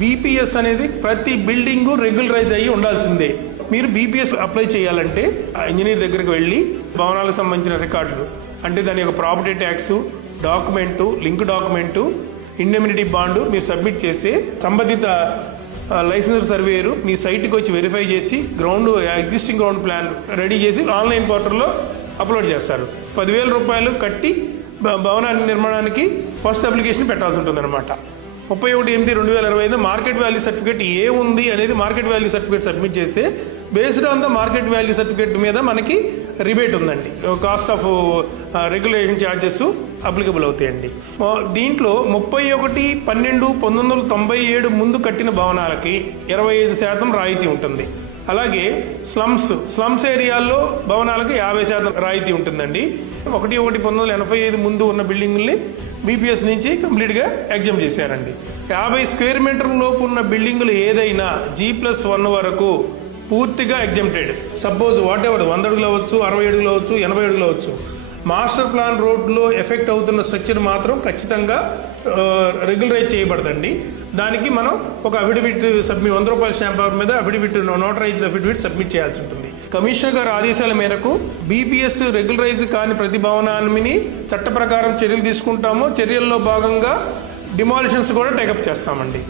BPS అనేది ప్రతి building regularise అయ్యి ఉండాల్సిందే. మీరు బీపీఎస్ అప్లై చేయాలంటే ఇంజనీర్ దగ్గరికి వెళ్ళి భవనాలకు సంబంధించిన రికార్డులు అంటే దాని యొక్క property tax document, link document, indemnity bond మీరు సబ్మిట్ చేసి సంబంధిత లైసెన్స్ సర్వేయరు మీ సైట్కి వచ్చి వెరిఫై చేసి ఎగ్జిస్టింగ్ గ్రౌండ్ ప్లాన్ రెడీ చేసి ఆన్లైన్ పోర్టల్లో అప్లోడ్ చేస్తారు. 10,000 రూపాయలు కట్టి భవన నిర్మాణానికి ఫస్ట్ అప్లికేషన్ పెట్టాల్సి ఉంటుంది అనమాట. 31/8/2025 మార్కెట్ వాల్యూ సర్టిఫికేట్ ఏ ఉంది అనేది మార్కెట్ వాల్యూ సర్టిఫికేట్ సబ్మిట్ చేస్తే based on the market value certificate మీద మనకి రిబేట్ ఉందండి. Cost of regulation charges applicable అవుతాయండి. దీంట్లో 31/12/1997 ముందు కట్టిన భవనాలకి 25% రాయితీ ఉంటుంది. అలాగే స్లమ్స్ ఏరియాల్లో భవనాలకు 50% రాయితీ ఉంటుందండి. 1/1/1985 ముందు ఉన్న బిల్డింగుల్ని బీపీఎస్ నుంచి కంప్లీట్గా ఎగ్జామ్ చేశారండి. 50 స్క్వేర్ మీటర్ లోపు ఉన్న బిల్డింగులు ఏదైనా G+1 వరకు పూర్తిగా ఎగ్జామ్టెడ్. సపోజ్ వాట్ ఎవర్ 100 అడుగులు అవ్వచ్చు, 60 అడుగులు అవ్వచ్చు, 80 అడుగులు అవ్వచ్చు. మాస్టర్ ప్లాన్ రోడ్లో ఎఫెక్ట్ అవుతున్న స్ట్రక్చర్ మాత్రం ఖచ్చితంగా రెగ్యులరైజ్ చేయబడదండి. దానికి మనం ఒక అఫిడవిట్ ₹100 స్టాంప్ పేపర్ మీద నోటరైజ్డ్ అఫిడవిట్ సబ్మిట్ చేయాల్సి ఉంటుంది. కమిషనర్ గారి ఆదేశాల మేరకు బీపీఎస్ రెగ్యులరైజ్ కాని ప్రతి భవనాన్ని చట్ట ప్రకారం చర్యలు తీసుకుంటాము. చర్యల్లో భాగంగా డిమాలిషన్స్ కూడా టేకప్ చేస్తామండి.